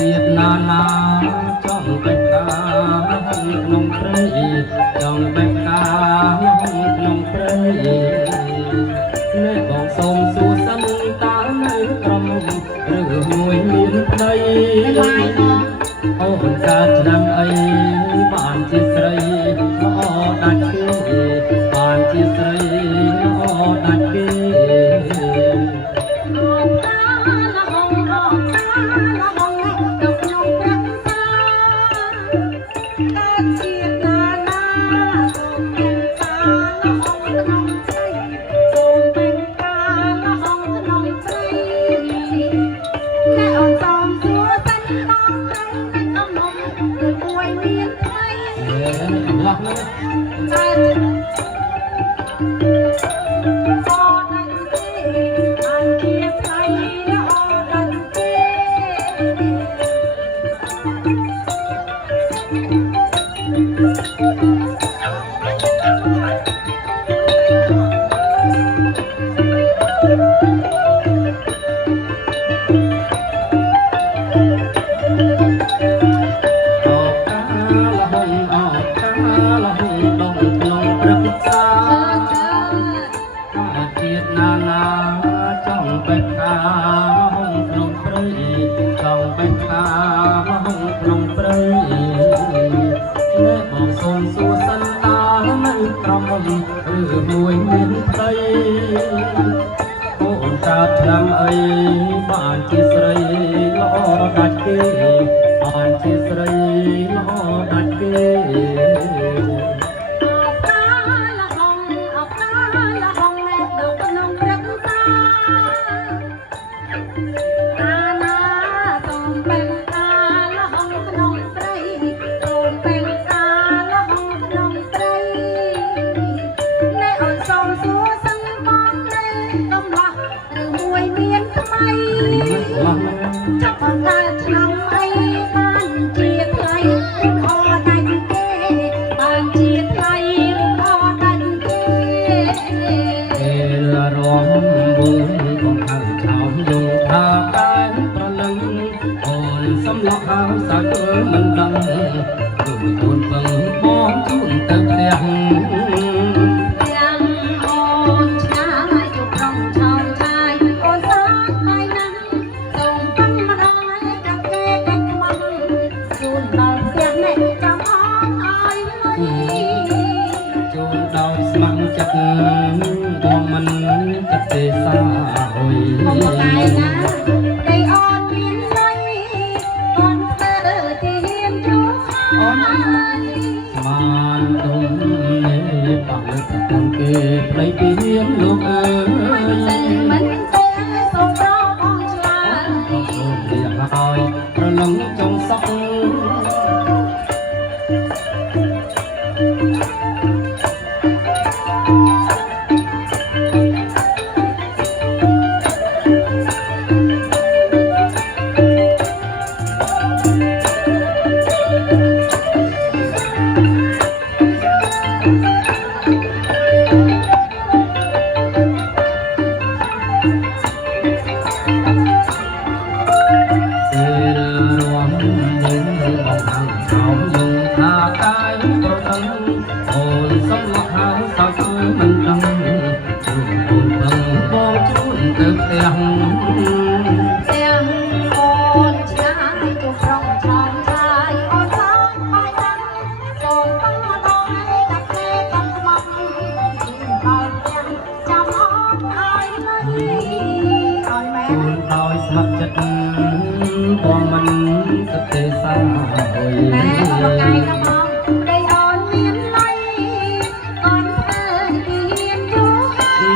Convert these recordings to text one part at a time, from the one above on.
ទៀតណាណាចង់បេះកាក្នុងព្រៃចង់បេះកាក្នុងព្រៃនេះបងសូមសួរសិនតើនៅក្រំឬមួយមានប្តីអូនកើតឆ្នាំអីបានជាស្រីល្អដាច់គេបានជាស្រីល្អដាច់គេមួយមានប្តីអូនកើតឆ្នាំអីបានជាស្រីល្អដាច់គេបានជាស្រីល្អដាច់គេសម្លក់ហើយសាច់មិនដឹងគឺខ្លួនពឹងបងជូនទៅផ្ទះទាំងអូនឆ្ងាយទៅប្រងឆោមឆាយអូនសាច់ហើយណាស់សូមពឹងម្ដងឲ្យកាគេកាច់ខ្មងជូនដល់ផ្ទះនេះចាំអងឲ្យលុយជូនដោយស្ម័គ្រចិត្តបងមិនគិតទេសាអុយមកកាយណាបានទុំនេះបងទៅគេផ្លេចពីមានលោកអើយមិនទេសូមប្របងឆ្លើយសូមរៀបហើយប្រឡងចង់សក់ដោយស្ម័គ្រចិត្តបងមិនគិតទេសាអុយណែបងកាយក៏បងប្តីអូនមានលុយអូនធ្វើទីហ៊ានយូរហើយ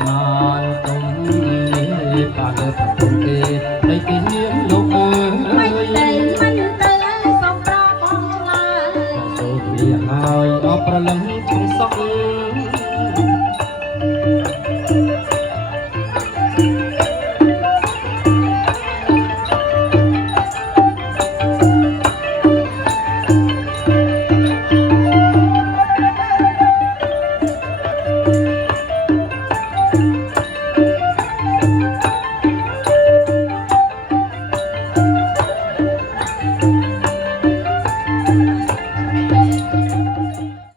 បានទុំនេះបានទៅប្រពន្ធគេប្តីទីហ៊ានលោកអើយមិនទេសូមប្របងឆ្លើយសូមវាហើយដល់ប្រលឹងជុំសក់